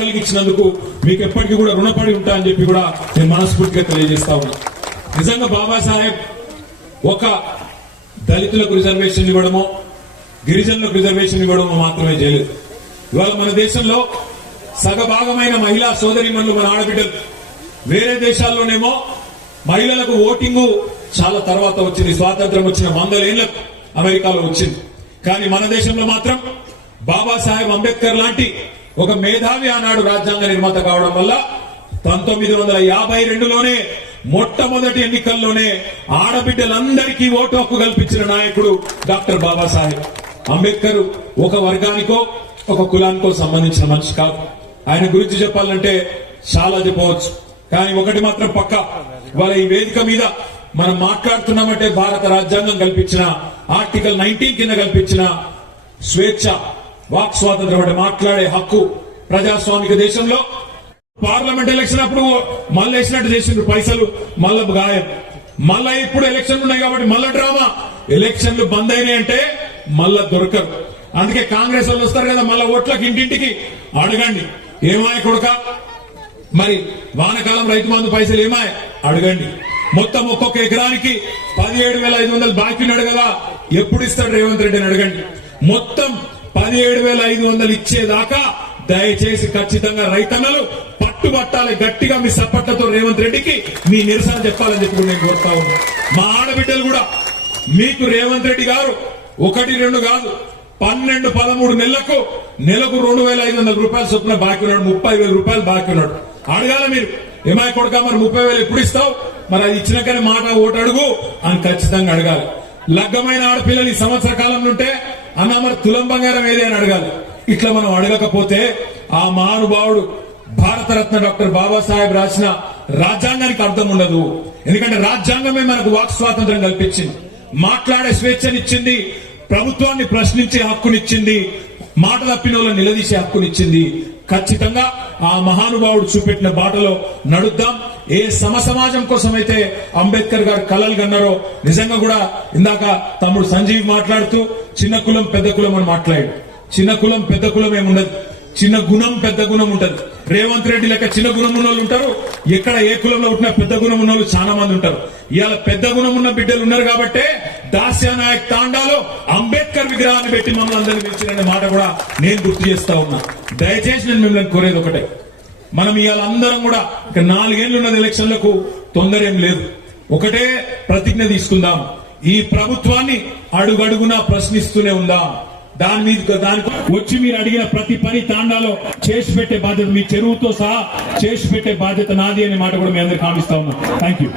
కలిగించినందుకు మీకు ఎప్పటికీ కూడా రుణపడి ఉంటా అని చెప్పి కూడా నేను మనస్ఫూర్తిగా తెలియజేస్తా ఉన్నా. నిజంగా బాబాసాహెబ్ ఒక దళితులకు రిజర్వేషన్ ఇవ్వడమో గిరిజనులకు రిజర్వేషన్ ఇవ్వడమో మాత్రమే చేయలేదు. ఇవాళ మన దేశంలో సగభాగమైన మహిళా సోదరిమణులు మన ఆడబిడ్డలు. వేరే దేశాల్లోనేమో మహిళలకు ఓటింగు చాలా తర్వాత వచ్చింది. స్వాతంత్రం వచ్చిన వందలేళ్ళకు అమెరికాలో వచ్చింది. కానీ మన దేశంలో మాత్రం బాబాసాహెబ్ అంబేద్కర్ లాంటి ఒక మేధావి ఆనాడు రాజ్యాంగ నిర్మాత కావడం వల్ల పంతొమ్మిది వందల యాభై రెండులోనే మొట్టమొదటి ఎన్నికల్లోనే ఆడబిడ్డలందరికీ ఓటు హక్కు కల్పించిన నాయకుడు డాక్టర్ బాబాసాహెబ్ అంబేద్కర్ ఒక వర్గానికో ఒక కులానికో సంబంధించిన మనిషి కాదు. ఆయన గురించి చెప్పాలంటే చాలా చెప్పవచ్చు. కానీ ఒకటి మాత్రం పక్క. వాళ్ళ ఈ వేదిక మీద మనం మాట్లాడుతున్నామంటే భారత రాజ్యాంగం కల్పించిన ఆర్టికల్ నైన్టీన్ కింద కల్పించిన స్వేచ్ఛ. వాక్ స్వాతంత్రం అంటే మాట్లాడే హక్కు ప్రజాస్వామిక దేశంలో. పార్లమెంట్ ఎలక్షన్ అప్పుడు మళ్ళీ వేసినట్టు చేసిండ్రు పైసలు మళ్ళా గాయం. మళ్ళా ఇప్పుడు ఎలక్షన్లు ఉన్నాయి కాబట్టి మళ్ళా డ్రామా. ఎలక్షన్లు బంద్ అయినాయి అంటే మళ్ళా దొరకరు. అందుకే కాంగ్రెస్ వాళ్ళు వస్తారు కదా మళ్ళా ఓట్లకి ఇంటింటికి అడగండి. ఏమాయ కొడుక? మరి వానకాలం రైతు మందు పైసలు ఏమాయ? అడగండి. మొత్తం ఒక్కొక్క ఎకరానికి పదిహేడు వేల ఐదు వందలు బాకీ ఉన్నాడు కదా ఎప్పుడు ఇస్తాడు రేవంత్ రెడ్డి అని అడగండి. మొత్తం పదిహేడు వేల ఐదు వందలు ఇచ్చేదాకా దయచేసి ఖచ్చితంగా రైతన్నలు పట్టుబట్టాలి గట్టిగా మీ సప్పట్లతో రేవంత్ రెడ్డికి మీ నిరసన చెప్పాలని చెప్పి నేను కోరుతా ఉన్నా. మా ఆడబిడ్డలు కూడా మీకు రేవంత్ రెడ్డి గారు ఒకటి రెండు కాదు పన్నెండు పదమూడు నెలలకు నెలకు రెండు వేల ఐదు వందల రూపాయలు చొప్పున బాకీ ఉన్నాడు ముప్పై వేల రూపాయలు బాకీ ఉన్నాడు. అడగాల మీరు ఏమై కొడుక మరి ముప్పై వేలు ఎప్పుడు ఇస్తావు? మరి అది ఇచ్చినాకనే మాట ఓటు అడుగు అని ఖచ్చితంగా అడగాలి. లగ్గమైన ఆడపిల్లలు ఈ సంవత్సర కాలం ఉంటే అన్న మరి తులం బంగారం ఏది అని అడగాలి. ఇట్లా మనం అడగకపోతే ఆ మహానుభావుడు భారతరత్న డాక్టర్ బాబాసాహెబ్ రాసిన రాజ్యాంగానికి అర్థం ఉండదు. ఎందుకంటే రాజ్యాంగమే మనకు వాక్ స్వాతంత్రం కల్పించింది. మాట్లాడే స్వేచ్ఛనిచ్చింది ప్రభుత్వాన్ని ప్రశ్నించే హక్కునిచ్చింది మాట తప్పిన వాళ్ళని నిలదీసే హక్కునిచ్చింది. ఖచ్చితంగా ఆ మహానుభావుడు చూపెట్టిన బాటలో నడుద్దాం. ఏ సమ సమాజం కోసం అయితే అంబేద్కర్ గారు కలలు కన్నారో నిజంగా కూడా ఇందాక తమ్ముడు సంజీవ్ మాట్లాడుతూ చిన్న కులం పెద్ద కులం అని మాట్లాడాడు. చిన్న కులం పెద్ద కులం ఏముండదు చిన్న గుణం పెద్ద గుణం ఉంటది రేవంత్ రెడ్డి లెక్క చిన్న గుణం ఉన్న వాళ్ళు ఉంటారు. ఎక్కడ ఏ కులంలో ఉంటున్నా పెద్ద గుణం ఉన్న వాళ్ళు చాలా మంది ఉంటారు. ఇవాళ పెద్ద గుణం ఉన్న బిడ్డలు ఉన్నారు కాబట్టే దాస్యా నాయక్ తాండాలో అంబేద్కర్ విగ్రహాన్ని పెట్టి మమ్మల్ని అందరినీ మాట కూడా నేను గుర్తు చేస్తా ఉన్నా. దయచేసి నేను మిమ్మల్ని కోరేది ఒకటే. మనం ఇవాళ అందరం కూడా ఇక నాలుగేళ్ళు ఉన్నది ఎలక్షన్లకు తొందర ఏం లేదు. ఒకటే ప్రతిజ్ఞ తీసుకుందాం. ఈ ప్రభుత్వాన్ని అడుగడుగునా ప్రశ్నిస్తూనే ఉందాం. దాని మీద దాని వచ్చి మీరు అడిగిన ప్రతి పని తాండాలో చేసి పెట్టే బాధ్యత మీ చెరువుతో సహా చేసి పెట్టే బాధ్యత నాది అనే మాట కూడా మీ అందరికి హామీస్తా ఉన్నాం. Thank you